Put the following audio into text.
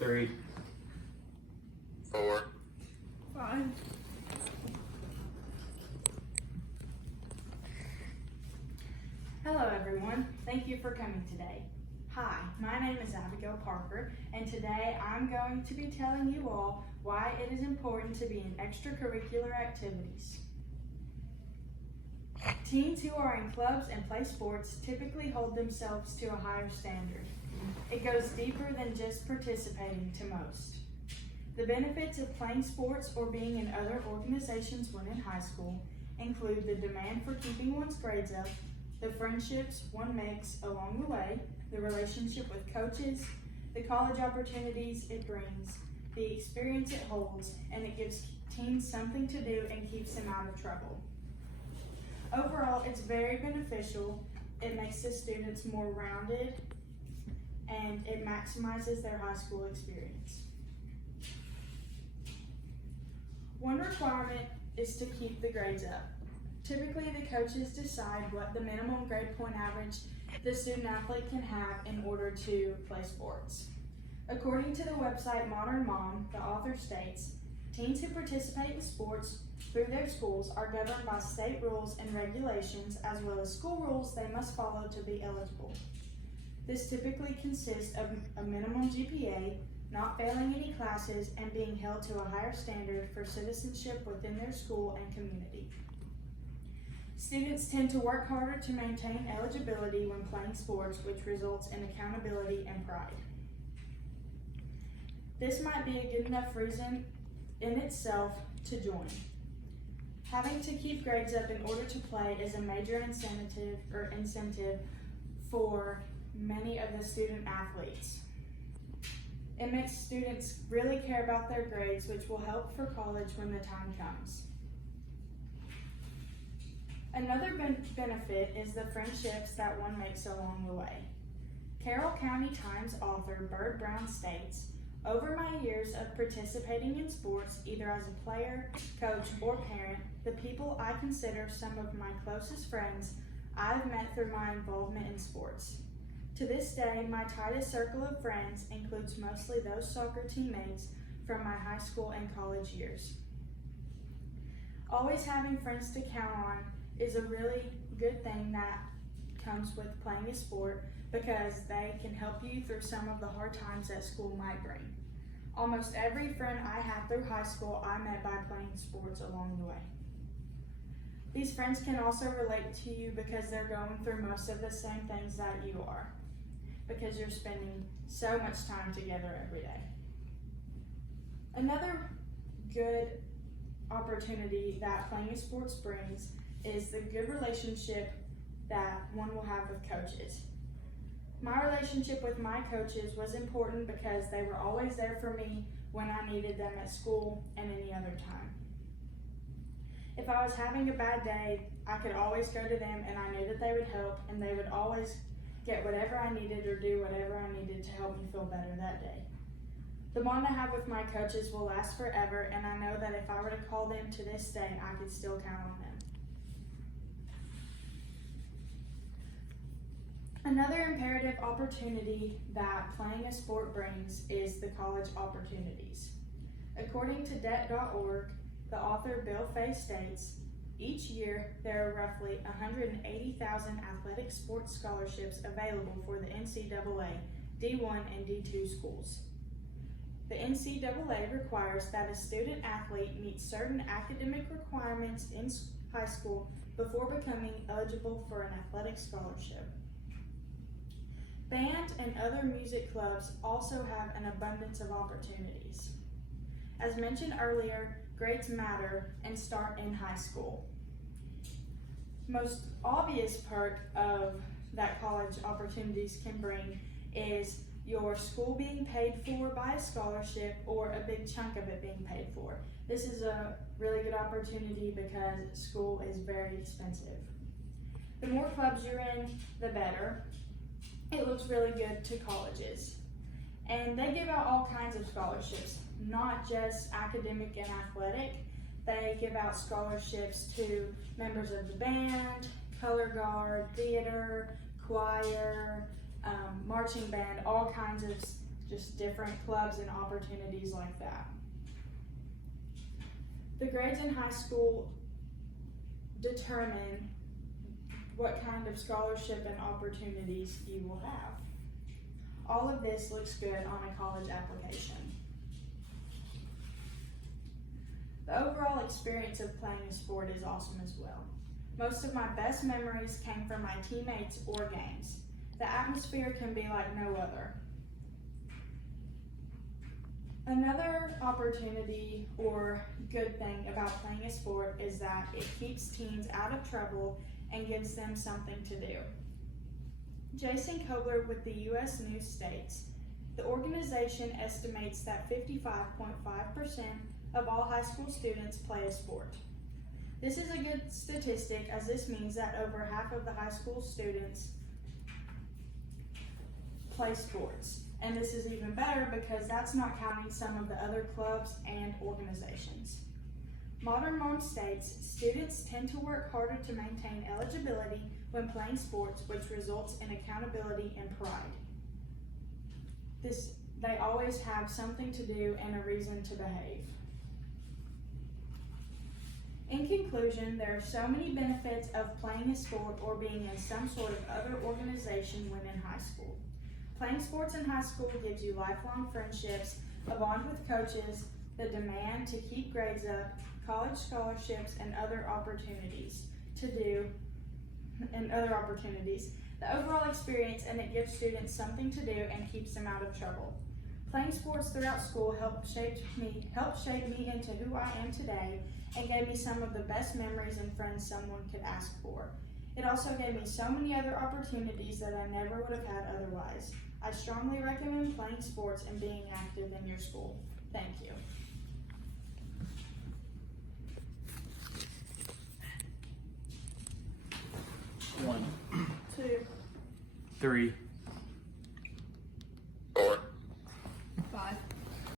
3, 4, 5. Hello everyone, thank you for coming today. Hi, my name is Abigail Parker, and today I'm going to be telling you all why it is important to be in extracurricular activities. Teens who are in clubs and play sports typically hold themselves to a higher standard. It goes deeper than just participating to most. The benefits of playing sports or being in other organizations when in high school include the demand for keeping one's grades up, the friendships one makes along the way, the relationship with coaches, the college opportunities it brings, the experience it holds, and it gives teens something to do and keeps them out of trouble. Overall, it's very beneficial. It makes the students more rounded, and it maximizes their high school experience. One requirement is to keep the grades up. Typically, the coaches decide what the minimum grade point average the student athlete can have in order to play sports. According to the website Modern Mom, the author states, teens who participate in sports through their schools are governed by state rules and regulations as well as school rules they must follow to be eligible. This typically consists of a minimum GPA, not failing any classes, and being held to a higher standard for citizenship within their school and community. Students tend to work harder to maintain eligibility when playing sports, which results in accountability and pride. This might be a good enough reason in itself to join. Having to keep grades up in order to play is a major incentive for many of the student athletes. It makes students really care about their grades, which will help for college when the time comes. Another benefit is the friendships that one makes along the way. Carroll County Times author Bird Brown states, "Over my years of participating in sports, either as a player, coach, or parent, the people I consider some of my closest friends I've met through my involvement in sports. To this day, my tightest circle of friends includes mostly those soccer teammates from my high school and college years." Always having friends to count on is a really good thing that comes with playing a sport because they can help you through some of the hard times that school might bring. Almost every friend I had through high school I met by playing sports along the way. These friends can also relate to you because they're going through most of the same things that you are, because you're spending so much time together every day. Another good opportunity that playing sports brings is the good relationship that one will have with coaches. My relationship with my coaches was important because they were always there for me when I needed them at school and any other time. If I was having a bad day, I could always go to them and I knew that they would help, and they would always get whatever I needed or do whatever I needed to help me feel better that day. The bond I have with my coaches will last forever, and I know that if I were to call them to this day, I could still count on them. Another imperative opportunity that playing a sport brings is the college opportunities. According to debt.org, the author Bill Fay states, "Each year, there are roughly 180,000 athletic sports scholarships available for the NCAA, D1 and D2 schools. The NCAA requires that a student athlete meet certain academic requirements in high school before becoming eligible for an athletic scholarship. Band and other music clubs also have an abundance of opportunities. As mentioned earlier, grades matter and start in high school. Most obvious part of that college opportunities can bring is your school being paid for by a scholarship or a big chunk of it being paid for. This is a really good opportunity because school is very expensive. The more clubs you're in, the better. It looks really good to colleges. And they give out all kinds of scholarships, not just academic and athletic. They give out scholarships to members of the band, color guard, theater, choir, marching band, all kinds of just different clubs and opportunities like that. The grades in high school determine what kind of scholarship and opportunities you will have. All of this looks good on a college application. The overall experience of playing a sport is awesome as well. Most of my best memories came from my teammates or games. The atmosphere can be like no other. Another opportunity or good thing about playing a sport is that it keeps teens out of trouble and gives them something to do. Jason Kobler with the U.S. News states, the organization estimates that 55.5% of all high school students play a sport. This is a good statistic, as this means that over half of the high school students play sports. And this is even better because that's not counting some of the other clubs and organizations. Modern Mom states, students tend to work harder to maintain eligibility when playing sports, which results in accountability and pride. They always have something to do and a reason to behave. In conclusion, there are so many benefits of playing a sport or being in some sort of other organization when in high school. Playing sports in high school gives you lifelong friendships, a bond with coaches, the demand to keep grades up, college scholarships, and other opportunities. The overall experience, and it gives students something to do and keeps them out of trouble. Playing sports throughout school helped shape me into who I am today and gave me some of the best memories and friends someone could ask for. It also gave me so many other opportunities that I never would have had otherwise. I strongly recommend playing sports and being active in your school. Thank you. 1, 2, 3,